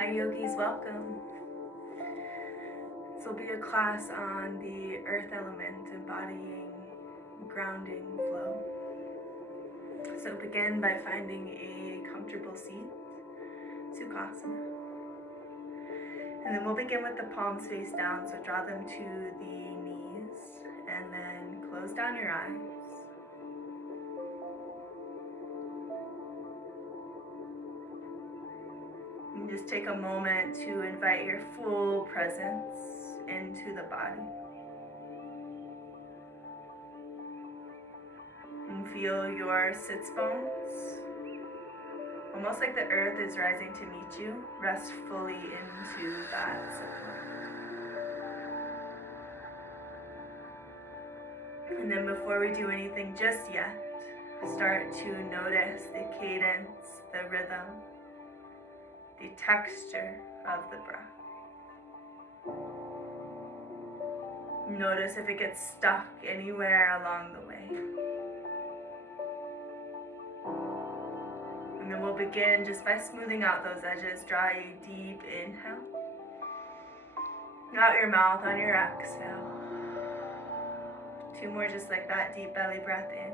Hi yogis, welcome. This will be a class on the earth element, embodying grounding flow. So begin by finding a comfortable seat, Sukhasana. And then we'll begin with the palms face down, so draw them to the knees and then close down your eyes. And just take a moment to invite your full presence into the body. And feel your sits bones. Almost like the earth is rising to meet you. Rest fully into that support. And then before we do anything just yet, start to notice the cadence, the rhythm, the texture of the breath. Notice if it gets stuck anywhere along the way. And then we'll begin just by smoothing out those edges. Draw a deep inhale. Out your mouth on your exhale. 2 more just like that, deep belly breath in.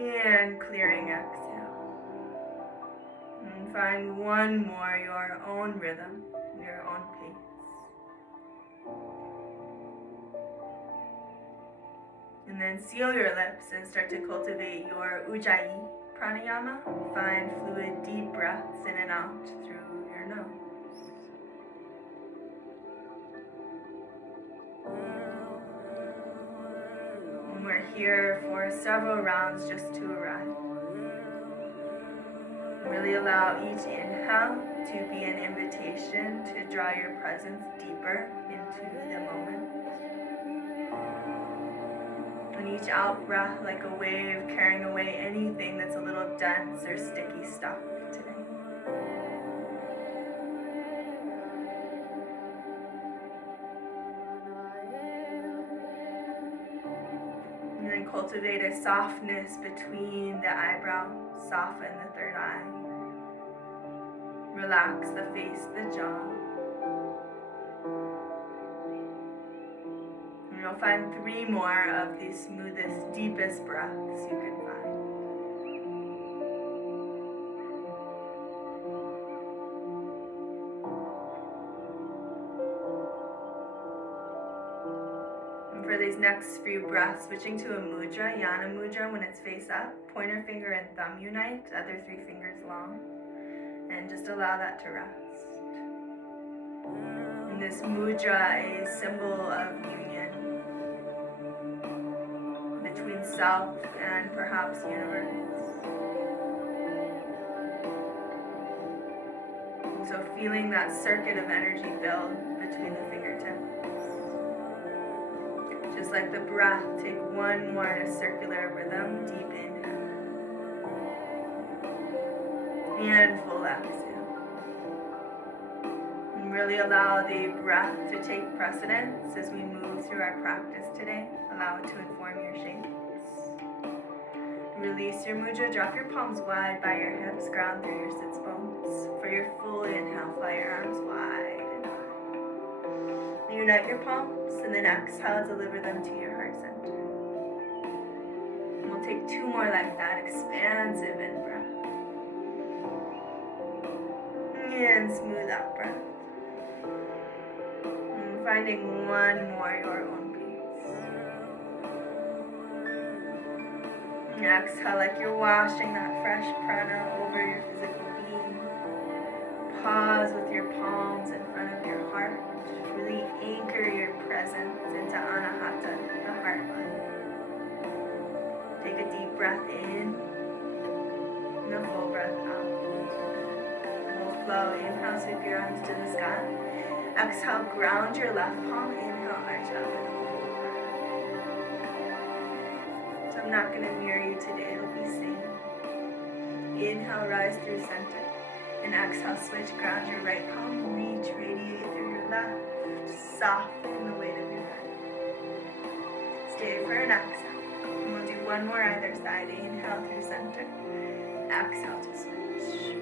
And clearing exhale. And find 1 more, your own rhythm, your own pace. And then seal your lips and start to cultivate your Ujjayi pranayama. Find fluid, deep breaths in and out through your nose. And we're here for several rounds just to arrive. Really allow each inhale to be an invitation to draw your presence deeper into the moment. And each out breath like a wave carrying away anything that's a little dense or sticky stuff today. And then cultivate a softness between the eyebrows. Soften the third eye. Relax the face, the jaw. And you'll find 3 more of the smoothest, deepest breaths you can find. And for these next few breaths, switching to a mudra, Jana mudra when it's face up, pointer finger and thumb unite, other 3 fingers long, and just allow that to rest. And this mudra, a symbol of union between self and perhaps universe. So feeling that circuit of energy build between the fingertips. Just like the breath, take 1 more in a circular rhythm, deep inhale. And full exhale. And really allow the breath to take precedence as we move through our practice today. Allow it to inform your shapes. Release your mudra, drop your palms wide by your hips, ground through your sits bones. For your full inhale, fly your arms wide and high. Unite your palms and then exhale, deliver them to your heart center. And we'll take 2 more like that, expansive in breath. And smooth out breath. And finding 1 more, your own peace. And exhale like you're washing that fresh prana over your physical being. Pause with your palms in front of your heart. Really anchor your presence into Anahata, the heart line. Take a deep breath in and a full breath out. Flow. Inhale, sweep your arms to the sky. Exhale, ground your left palm. Inhale, arch up and over. So I'm not going to mirror you today. It'll be same. Inhale, rise through center. And exhale, switch. Ground your right palm. Reach, radiate through your left. Soften the weight of your head. Stay for an exhale. And we'll do 1 more either side. Inhale through center. Exhale to switch.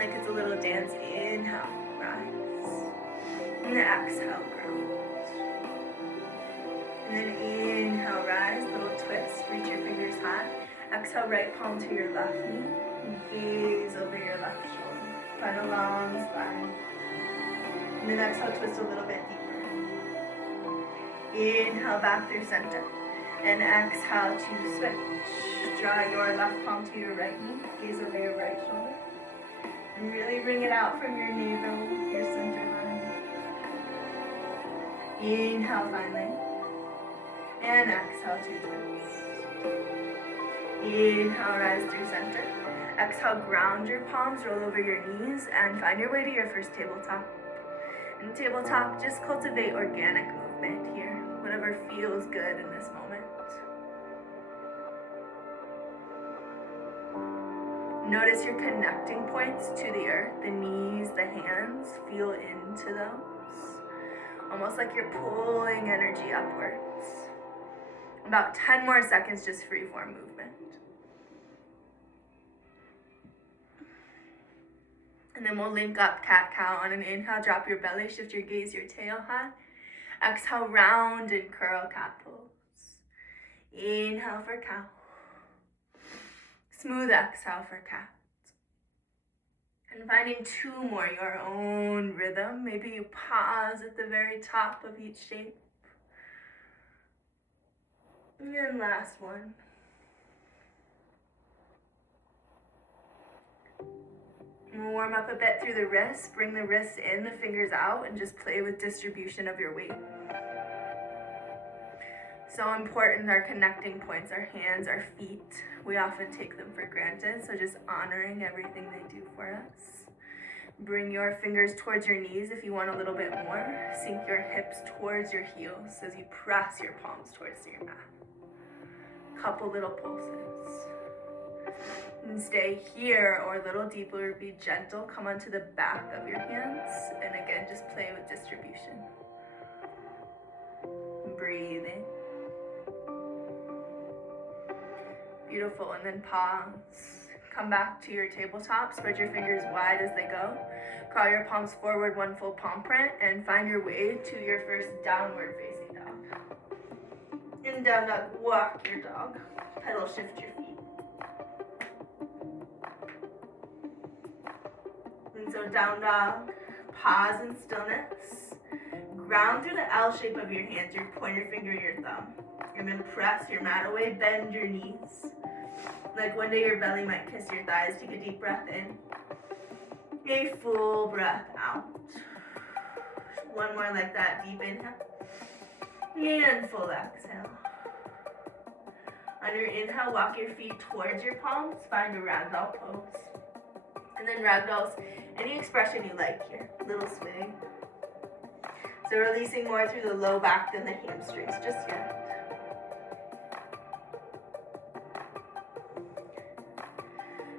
like it's a little dance. Inhale, rise. And then exhale, ground. And then inhale, rise, little twist, reach your fingers high. Exhale, right palm to your left knee. And gaze over your left shoulder. Find a long spine. And then exhale, twist a little bit deeper. Inhale, back through center. And exhale to switch. Draw your left palm to your right knee. Gaze over your right shoulder. And really bring it out from your navel, your center line. Inhale, find length. And exhale to twist. Inhale, rise through center. Exhale, ground your palms, roll over your knees, and find your way to your first tabletop. In tabletop, just cultivate organic movement here, whatever feels good in this moment. Notice your connecting points to the earth, the knees, the hands. Feel into those. Almost like you're pulling energy upwards. About 10 more seconds, just freeform movement. And then we'll link up cat-cow. On an inhale, drop your belly, shift your gaze, your tail high. Exhale, round and curl, cat pose. Inhale for cow. Smooth exhale for cat. And finding 2 more, your own rhythm. Maybe you pause at the very top of each shape. And then last one. And we'll warm up a bit through the wrists. Bring the wrists in, the fingers out, and just play with distribution of your weight. So important, our connecting points, our hands, our feet. We often take them for granted, so just honoring everything they do for us. Bring your fingers towards your knees if you want a little bit more. Sink your hips towards your heels as you press your palms towards your mat. Couple little pulses. And stay here or a little deeper, be gentle. Come onto the back of your hands. And again, just play with distribution. Breathe in. Beautiful, and then pause. Come back to your tabletop, spread your fingers wide as they go. Crawl your palms forward, 1 full palm print, and find your way to your first downward facing dog. In down dog, walk your dog. Pedal shift your feet. And so down dog, pause in stillness. Ground through the L shape of your hands, your pointer finger, your thumb. And then press your mat away, bend your knees. Like one day your belly might kiss your thighs. Take a deep breath in. A full breath out. One more like that, deep inhale. And full exhale. On your inhale, walk your feet towards your palms. Find a ragdoll pose. And then ragdolls, any expression you like here. Little swing. So releasing more through the low back than the hamstrings just yet.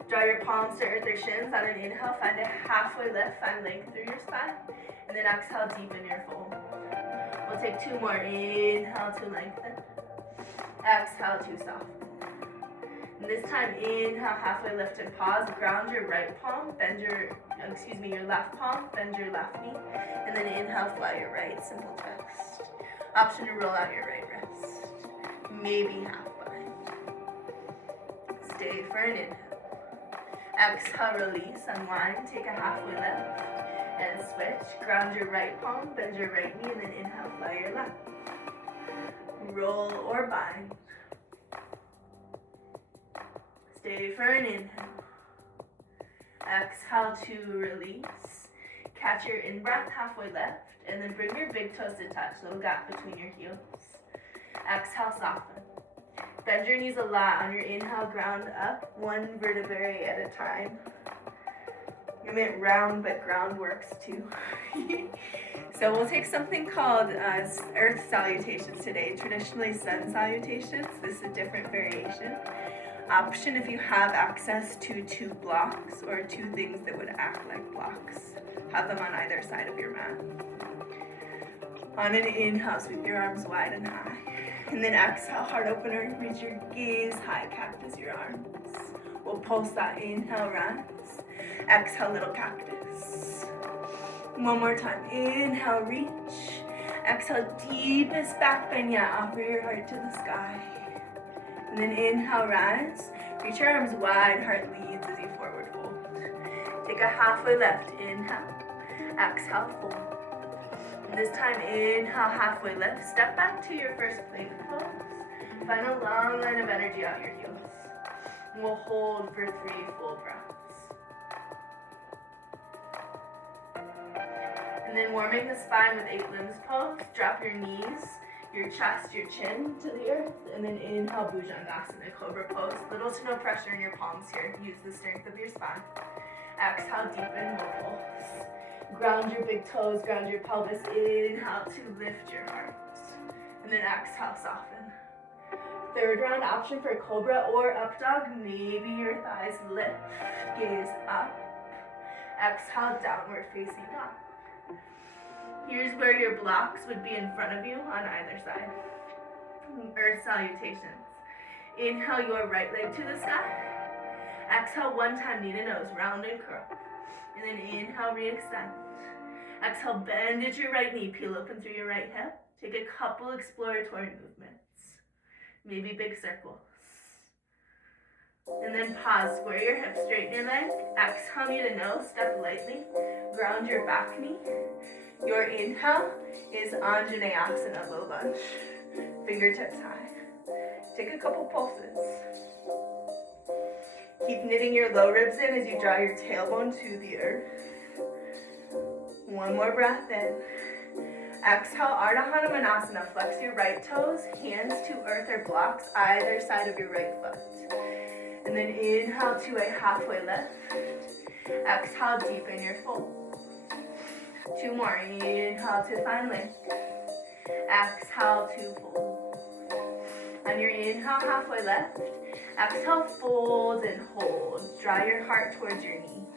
Draw your palms to earth or shins. On an inhale, find a halfway lift, find length through your spine. And then exhale, deepen your fold. We'll take 2 more. Inhale to lengthen. Exhale to soften. And this time, inhale, halfway lift and pause. Ground your right palm, bend your left palm, bend your left knee. And then inhale, fly your right, simple twist. Option to roll out your right wrist. Maybe half bind. Stay for an inhale. Exhale, release, unwind, take a halfway lift, and switch. Ground your right palm, bend your right knee, and then inhale, fly your left. Roll or bind. Stay for an inhale. Exhale to release. Catch your in-breath, halfway lift, and then bring your big toes to touch, little gap between your heels. Exhale, soften. Bend your knees a lot. On your inhale, ground up, 1 vertebrae at a time. I meant round, but ground works too. So we'll take something called earth salutations today, traditionally sun salutations. This is a different variation. Option if you have access to 2 blocks or 2 things that would act like blocks. Have them on either side of your mat. On an inhale, sweep your arms wide and high. And then exhale, heart opener, reach your gaze high, cactus your arms. We'll pulse that, inhale, rise. Exhale, little cactus. One more time, inhale, reach. Exhale, deepest back bend yet, offer your heart to the sky. And then inhale, rise. Reach your arms wide, heart leads as you forward fold. Take a halfway lift, inhale. Exhale, fold. And this time, inhale, halfway lift. Step back to your first plank pose. Find a long line of energy out your heels. And we'll hold for 3 full breaths. And then warming the spine with 8 limbs pose. Drop your knees, your chest, your chin to the earth. And then inhale, Bhujangasana, cobra pose. Little to no pressure in your palms here. Use the strength of your spine. Exhale, deepen, we'll pulse. Ground your big toes, ground your pelvis. Inhale to lift your heart. And then exhale, soften. Third round option for cobra or up dog. Maybe your thighs lift, gaze up. Exhale, downward facing dog. Here's where your blocks would be in front of you on either side. Earth salutations. Inhale your right leg to the sky. Exhale one time, knee to nose, round and curl. And then inhale, re-extend. Exhale, bend at your right knee, peel open through your right hip. Take a couple exploratory movements. Maybe big circles. And then pause, square your hips, straighten your leg. Exhale, knee to nose, step lightly. Ground your back knee. Your inhale is Anjaneyasana, low lunge. Fingertips high. Take a couple pulses. Keep knitting your low ribs in as you draw your tailbone to the earth. One more breath in. Exhale, Ardha Hanumanasana. Flex your right toes, hands to earth or blocks either side of your right foot. And then inhale to a halfway lift. Exhale, deepen your fold. 2 more. Inhale to find length. Exhale to fold. On your inhale, halfway lift. Exhale, fold and hold. Draw your heart towards your knee.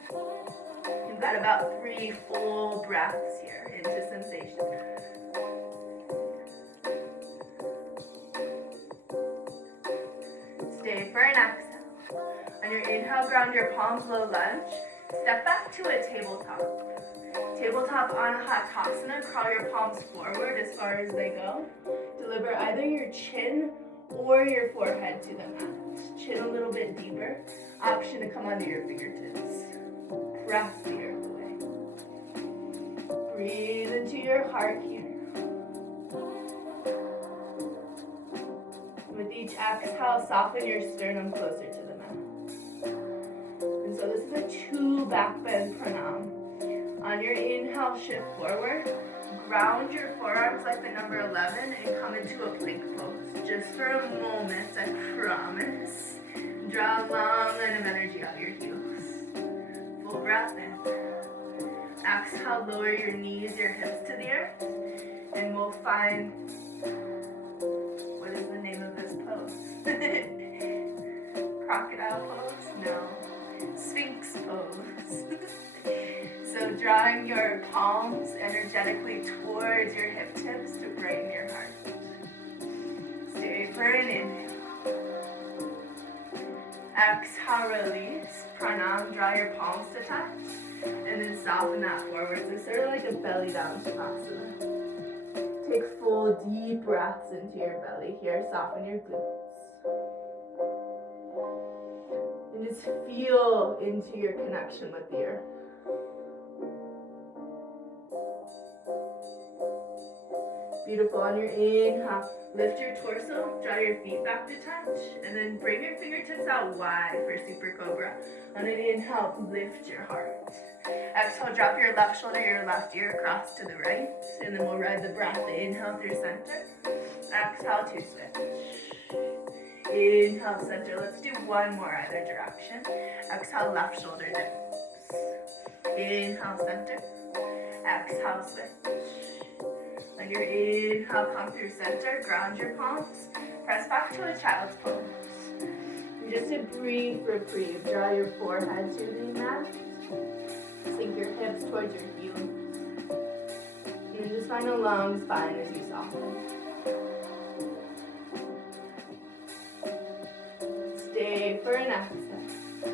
You've got about 3 full breaths here into sensation. Stay for an exhale. On your inhale, ground your palms, low lunge. Step back to a tabletop. Tabletop Anahatasana. Crawl your palms forward as far as they go. Deliver either your chin or your forehead to the mat. Chin a little bit deeper. Option to come onto your fingertips. Press the earth away. Breathe into your heart here. With each exhale, soften your sternum closer to the mat. And so this is a 2 back bend pranam. On your inhale, shift forward. Ground your forearms like the number 11 and come into a plank pose. Just for a moment, I promise. Draw a long line of energy out your heels. Full breath in. Exhale, lower your knees, your hips to the earth. And we'll find, what is the name of this pose? Crocodile pose? No. Sphinx pose. So drawing your palms energetically towards your hip tips to brighten your heart. Stay for an inhale. Exhale, release. Pranam, draw your palms to touch. And then soften that forward. So sort of like a belly down shavasana. Take full deep breaths into your belly here. Soften your glutes. And just feel into your connection with the earth. Beautiful. On your inhale, lift your torso, draw your feet back to touch, and then bring your fingertips out wide for Super Cobra. On an inhale, lift your heart. Exhale, drop your left shoulder, your left ear across to the right, and then we'll ride the breath. Inhale through center. Exhale to switch. Inhale, center. Let's do one more either direction. Exhale, left shoulder dips. Inhale, center. Exhale, switch. On your inhale, come through center, ground your palms, press back to a child's pose. And just a brief reprieve, draw your forehead to the mat, sink your hips towards your heels, and then just find a long spine as you soften. Stay for an exhale.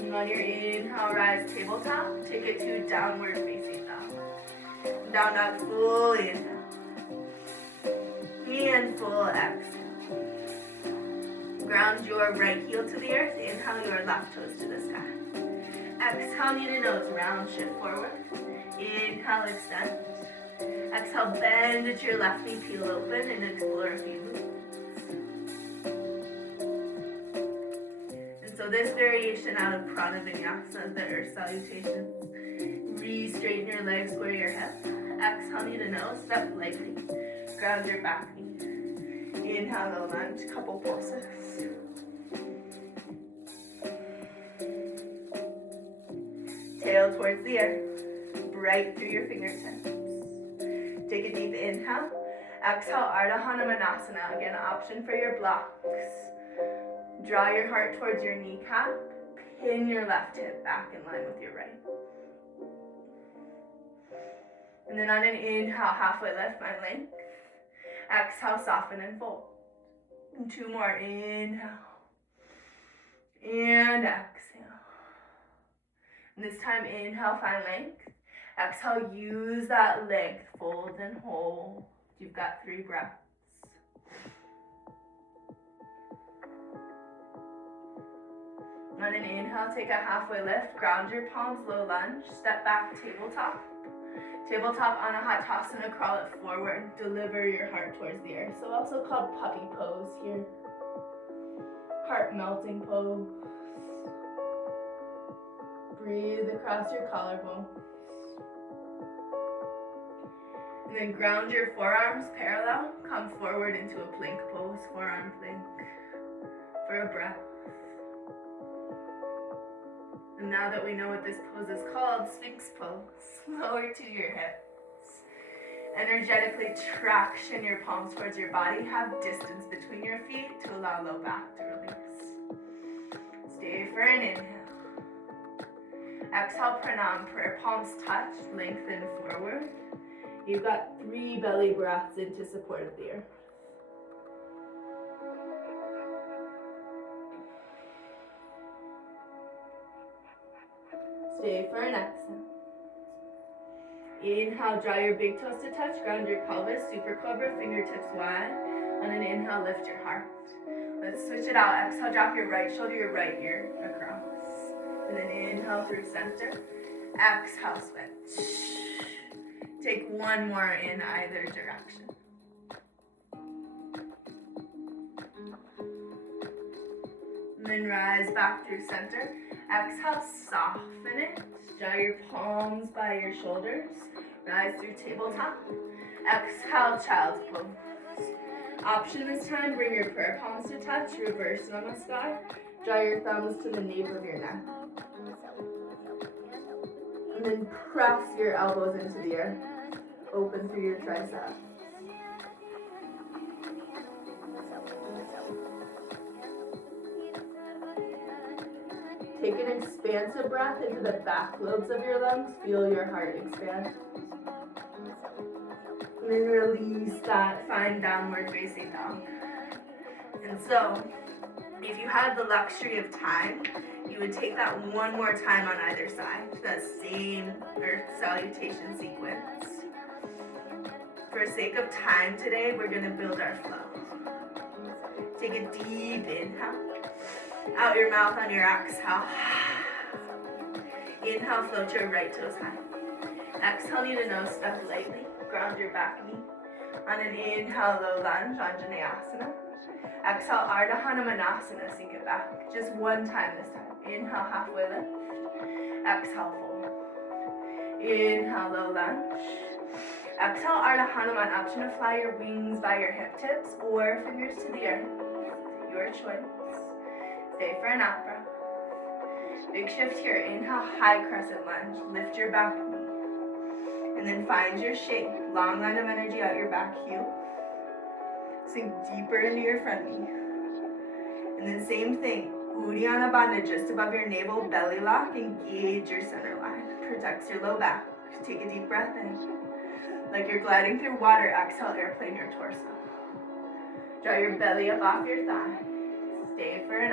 And on your inhale, rise tabletop. Take it to downward facing dog. Down dog, full inhale. And full exhale. Ground your right heel to the earth. Inhale your left toes to the sky. Exhale, knee to nose, round, shift forward. Inhale, extend. Exhale, bend to your left knee, peel open, and explore a few movements. And so this variation out of Prana Vinyasa, the earth salutations, re-straighten your legs, square your hips. Exhale, knee to nose, step lightly. Ground your back knee. Inhale, the lunge, couple pulses. Tail towards the earth, right through your fingertips. Take a deep inhale. Exhale, Ardha Hanumanasana. Again, option for your blocks. Draw your heart towards your kneecap. Pin your left hip back in line with your right. And then on an inhale, halfway lift, find length. Exhale, soften and fold. And two more. Inhale. And exhale. And this time, inhale, find length. Exhale, use that length. Fold and hold. You've got 3 breaths. On an inhale, take a halfway lift. Ground your palms, low lunge. Step back, tabletop. Tabletop Anahatasana, crawl it forward. Deliver your heart towards the earth. So also called puppy pose here. Heart melting pose. Breathe across your collarbone. And then ground your forearms parallel. Come forward into a plank pose, forearm plank. For a breath. And now that we know what this pose is called, Sphinx pose. Lower to your hips. Energetically traction your palms towards your body. Have distance between your feet to allow low back to release. Stay for an inhale. Exhale, pranam, prayer palms touch, lengthen forward. You've got 3 belly breaths into support of the earth. Stay for an exhale. Inhale, draw your big toes to touch, ground your pelvis, super cobra, fingertips wide. On an inhale, lift your heart. Let's switch it out. Exhale, drop your right shoulder, your right ear across. And then inhale through center. Exhale, switch. Take 1 more in either direction. And then rise back through center. Exhale, soften it. Draw your palms by your shoulders. Rise through tabletop. Exhale, child's pose. Option this time, bring your prayer palms to touch. Reverse namaskar. Draw your thumbs to the nape of your neck. And then press your elbows into the earth. Open through your triceps. Take an expansive breath into the back lobes of your lungs. Feel your heart expand. And then release that. Find downward facing dog. And so, if you had the luxury of time, you would take that 1 more time on either side. That same earth salutation sequence. For sake of time today, we're going to build our flow. Take a deep inhale. Out your mouth on your exhale. Inhale, float your right toes high. Exhale, knee to nose, step lightly. Ground your back knee. On an inhale, low lunge, Anjaneyasana. Exhale, Ardha Hanumanasana, sink it back. Just 1 time this time. Inhale, halfway lift. Exhale, fold. Inhale, low lunge. Exhale, Ardha Hanuman. Option to fly your wings by your hip tips or fingers to the earth. Your choice. Stay for an out breath. Big shift here. Inhale, high crescent lunge. Lift your back knee. And then find your shape. Long line of energy out your back heel. Sink deeper into your front knee. And then same thing. Uddiyana Bandha just above your navel, belly lock. Engage your center line. Protects your low back. Take a deep breath in. Like you're gliding through water, exhale, airplane your torso. Draw your belly up off your thigh. Stay for an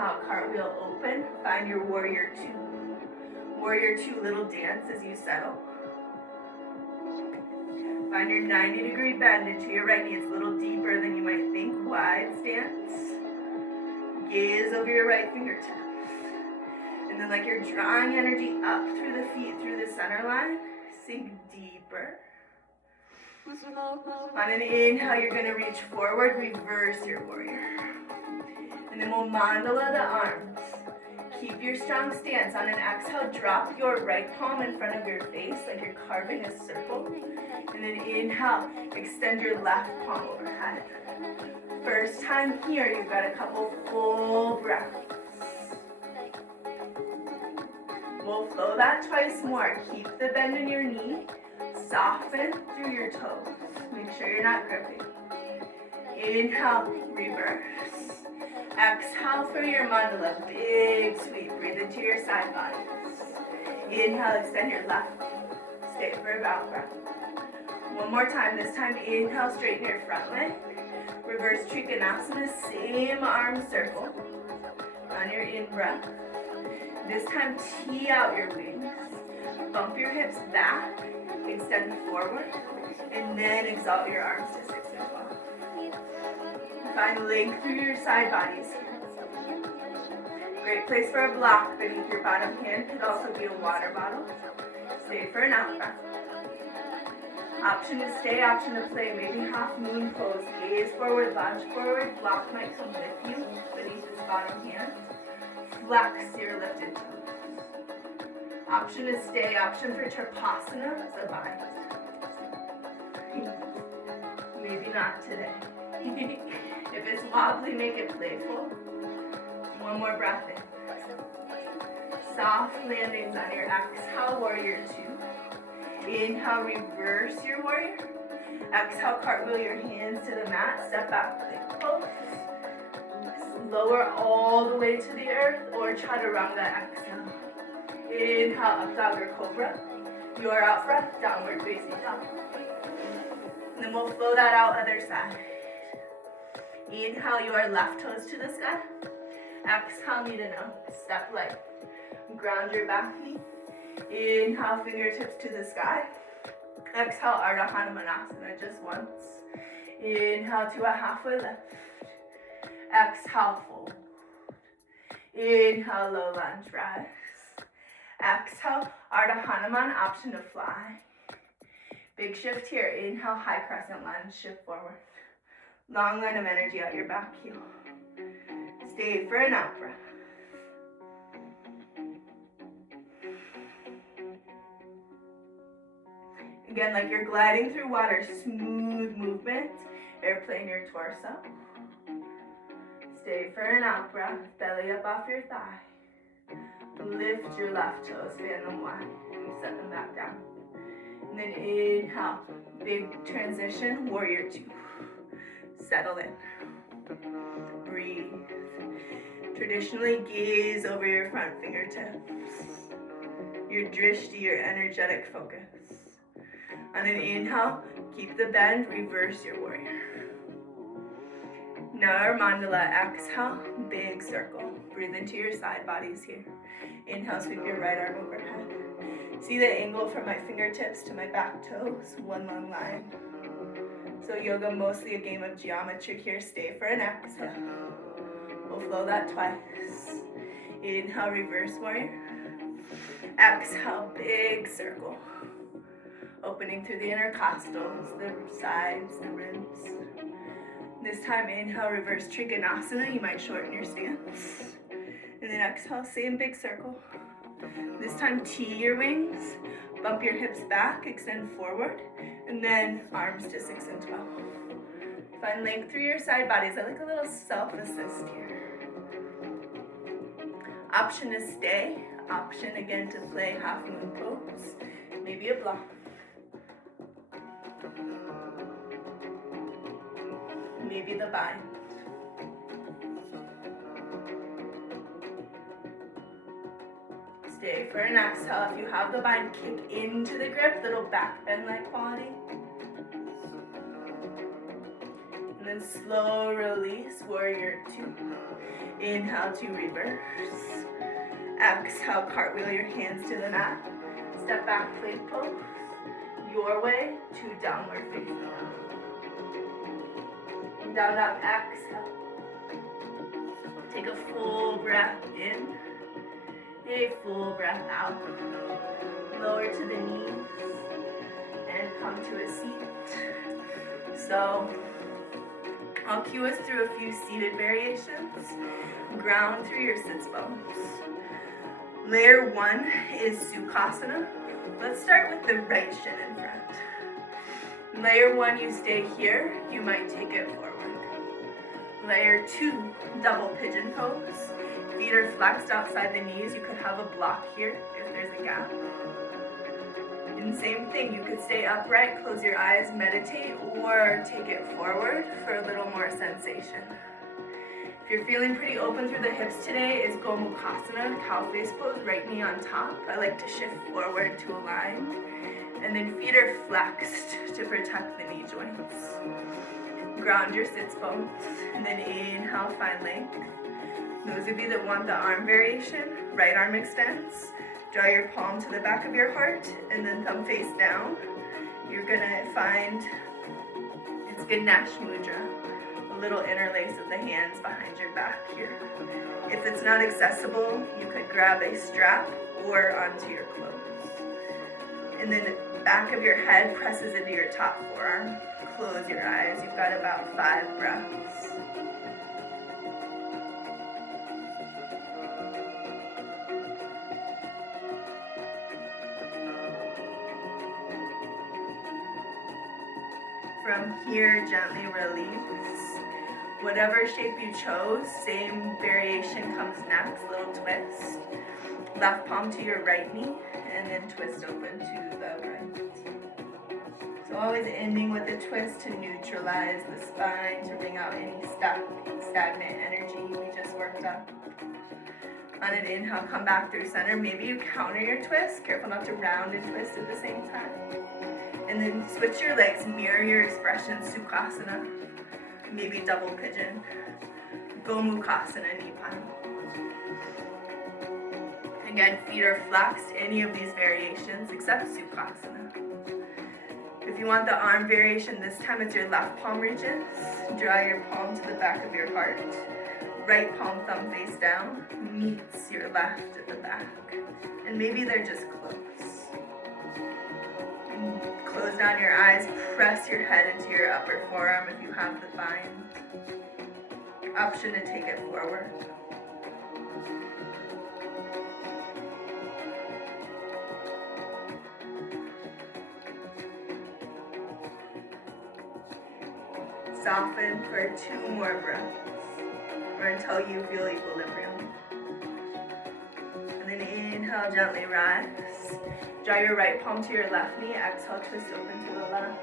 Inhale, cartwheel open. Find your warrior two. Warrior two little dance as you settle. Find your 90-degree bend into your right knee. It's a little deeper than you might think. Wide stance. Gaze over your right fingertips. And then like you're drawing energy up through the feet, through the center line. Sink deeper. On an inhale, you're going to reach forward, reverse your warrior. And then we'll mandala the arms. Keep your strong stance. On an exhale, drop your right palm in front of your face like you're carving a circle. And then inhale, extend your left palm overhead. First time here, you've got a couple full breaths. We'll flow that twice more. Keep the bend in your knee. Soften through your toes. Make sure you're not gripping. Inhale, reverse. Exhale for your mandala. Big sweep. Breathe into your side bodies. Inhale, extend your left. Stay for a bow breath. One more time. This time, inhale, straighten your front leg. Reverse Trikonasana. Same arm circle. On your in-breath. This time, tee out your wings. Bump your hips back. Extend forward. And then exalt your arms to 6 and 12. Find length through your side bodies. Great place for a block beneath your bottom hand. Could also be a water bottle. Stay for an out breath. Option to stay, option to play. Maybe half moon pose. Gaze forward, lunge forward. Block might come with you beneath this bottom hand. Flex your lifted toes. Option to stay, option for Trikonasana is a bind. Maybe not today. If it's wobbly, make it playful. One more breath in. Soft landings on your exhale, warrior two. Inhale, reverse your warrior. Exhale, cartwheel your hands to the mat. Step back, plank pose. Lower all the way to the earth or chaturanga exhale. Inhale, up dog or cobra. Your out breath, downward facing dog. And then we'll flow that out other side. Inhale, your left toes to the sky. Exhale, knee to nose. Step light. Ground your back knee. Inhale, fingertips to the sky. Exhale, Ardha Hanumanasana just once. Inhale to a halfway lift. Exhale, fold. Inhale, low lunge, rise. Exhale, Ardha Hanuman, option to fly. Big shift here. Inhale, high crescent lunge, shift forward. Long line of energy out your back heel. Stay for an out breath. Again, like you're gliding through water, smooth movement. Airplane your torso. Stay for an out breath. Belly up off your thigh. Lift your left toes, fan them wide. And set them back down. And then inhale. Big transition, warrior two. Settle in. Breathe. Traditionally, gaze over your front fingertips. Your drishti, your energetic focus. On an inhale, keep the bend, reverse your warrior. Now our mandala, exhale, big circle. Breathe into your side bodies here. Inhale, sweep your right arm overhead. See the angle from my fingertips to my back toes, one long line. So yoga, mostly a game of geometry here. Stay for an exhale. We'll flow that twice. Inhale, reverse warrior. Exhale, big circle. Opening through the intercostals, the sides, the ribs. This time, inhale, reverse Trikonasana. You might shorten your stance. And then exhale, same big circle. This time, tee your wings. Bump your hips back, extend forward. And then arms to 6 and 12. Find length through your side bodies. I like a little self-assist here. Option to stay. Option again to play half moon pose. Maybe a block. Maybe the bind. Stay for an exhale. If you have the bind, kick into the grip, little back bend like quality. And then slow release, warrior 2. Inhale to reverse. Exhale, cartwheel your hands to the mat. Step back, plank pose. Your way to downward facing dog. Down, up, exhale. Take a full breath in. A full breath out. Lower to the knees and come to a seat. So I'll cue us through a few seated variations. Ground through your sits bones. Layer 1 is Sukhasana. Let's start with the right shin in front. Layer 1, you stay here. You might take it forward. Layer 2, double pigeon pose. Feet are flexed outside the knees. You could have a block here if there's a gap. And same thing, you could stay upright, close your eyes, meditate, or take it forward for a little more sensation. If you're feeling pretty open through the hips today, is Gomukhasana, cow face pose, right knee on top. I like to shift forward to align. And then feet are flexed to protect the knee joints. Ground your sits bones, and then inhale, find length. Those of you that want the arm variation, right arm extends. Draw your palm to the back of your heart, and then thumb face down. You're gonna find, it's Ganesh Mudra, a little interlace of the hands behind your back here. If it's not accessible, you could grab a strap or onto your clothes. And then the back of your head presses into your top forearm. Close your eyes. You've got about 5 breaths. From here, gently release. Whatever shape you chose, same variation comes next, little twist. Left palm to your right knee, and then twist open to the right. So always ending with a twist to neutralize the spine, to bring out any stagnant energy we just worked up. On an inhale, come back through center. Maybe you counter your twist. Careful not to round and twist at the same time. And then switch your legs, mirror your expression, Sukhasana. Maybe double pigeon. Gomukhasana, knee pine. Again, feet are flexed, any of these variations except Sukhasana. If you want the arm variation, this time it's your left palm reaches. Draw your palm to the back of your heart. Right palm, thumb face down, meets your left at the back. And maybe they're just close. And close down your eyes, press your head into your upper forearm if you have the bind. Option to take it forward. Soften for 2 more breaths, or until you feel equilibrium. And then inhale, gently rise. Draw your right palm to your left knee. Exhale, twist open to the left.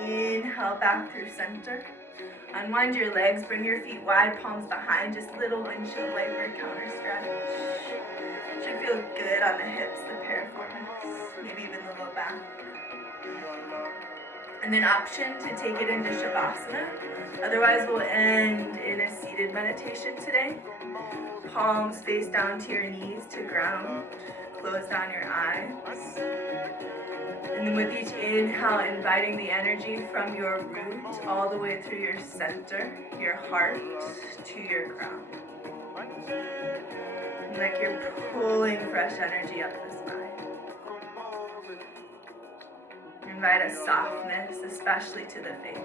Inhale, back through center. Unwind your legs, bring your feet wide, palms behind, just little windshield wiper counter stretch. Should feel good on the hips, the piriformis, maybe even the low back. And then option to take it into Shavasana. Otherwise, we'll end in a seated meditation today. Palms face down to your knees to ground. Close down your eyes. And then with each inhale, inviting the energy from your root all the way through your center, your heart, to your crown. And like you're pulling fresh energy up the spine. Invite a softness, especially to the face.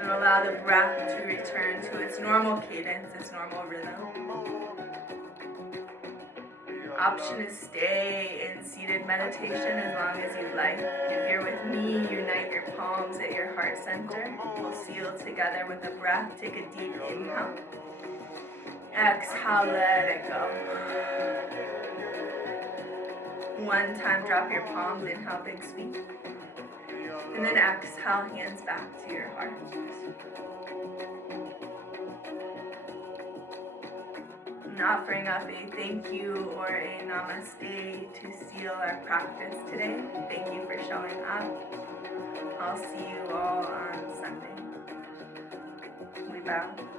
And allow the breath to return to its normal cadence, its normal rhythm. Option is stay in seated meditation as long as you'd like. If you're with me, unite your palms at your heart center. We'll seal together with a breath. Take a deep inhale. Exhale, let it go. One time, drop your palms. Inhale, big sweep. And then exhale, hands back to your heart. and offering up a thank you or a namaste to seal our practice today. Thank you for showing up. I'll see you all on Sunday. We bow.